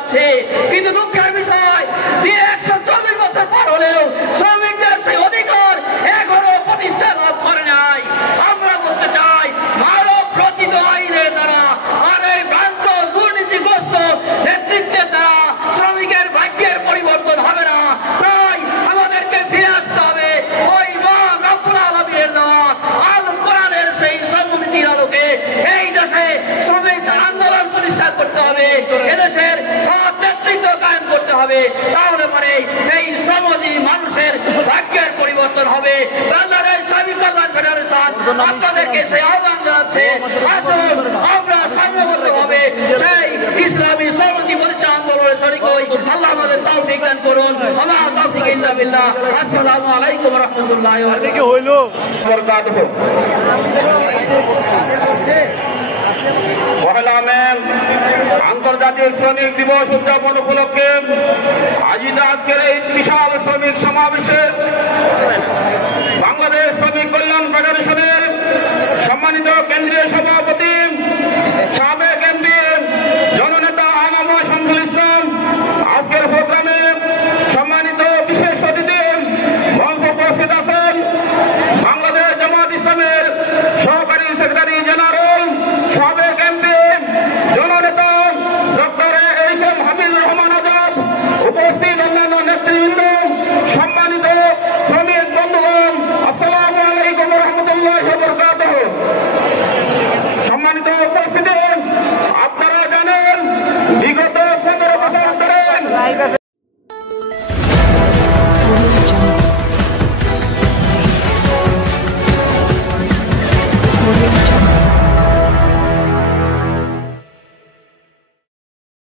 যাচ্ছে। কিন্তু দুঃখের বিষয় 140 বছর পর হলেও শ্রমিকদের সেই অধিকার এখনো প্রতিষ্ঠা লাভ করে নাই। আমরা বলতে চাই মানব রচিত আইনের দ্বারা আর এই ভ্রান্ত দুর্নীতিগ্রস্ত নেতৃত্বের দ্বারা শ্রমিকের ভাগ্যের পরিবর্তন হবে না। তাই আমাদেরকে ফিরে আসতে হবে ওই মহান রব্বুল আলামিনের দেওয়া আল কোরআনের সেই সম্মতির আলোকে। এই দেশে শ্রমিক আন্দোলন প্রতিষ্ঠা করতে হবে, এদেশের সৎ নেতৃত্ব কায়েম করতে হবে, তাহলে পরে এই শ্রমজীবী মানুষের ভাগ্যের পরিবর্তন হবে। বাংলাদেশ শ্রমিক কল্যাণ ফেডারেশন আপনাদেরকে সেই আহ্বান জানাচ্ছে, আসুন আমরা সংঘবদ্ধভাবে সেই ইসলামী শ্রমজীবী প্রতিষ্ঠা আন্দোলনের শরীক হই। আল্লাহ আমাদের তৌফিক দান করুন। আমা তৌফিক ইল্লা বিল্লাহ। আসসালামু আলাইকুম ওয়া রাহমাতুল্লাহি ওয়া বারাকাতুহু। পহেলা মে আন্তর্জাতিক শ্রমিক দিবস উদযাপন উপলক্ষে আজকের এই বিশাল শ্রমিক সমাবেশে বাংলাদেশ শ্রমিক কল্যাণ ফেডারেশনের সম্মানিত কেন্দ্রীয় সভাপতি সাবেক এমপি জননেতা আনামা শামসুল ইসলাম, আজকের প্রোগ্রামে সম্মানিত বিশেষ অতিথি মঞ্চে উপস্থিত আছেন বাংলাদেশ জামাত ইসলামের সহকারী সেক্রেটারি জেনারেল সাবেক এমপি জননেতা doctor H M Hafizur Rahman Azad, উপস্থিত অন্যান্য নেতৃবৃন্দ, সম্মানিত শ্রমিক বন্ধুগণ, আসসালামু আলাইকুম ওয়া রাহমাতুল্লাহি ওয়া বারাকাতুহু। সম্মানিত উপস্থিতি, আপনারা জানেন বিগত 15 বছর ধরে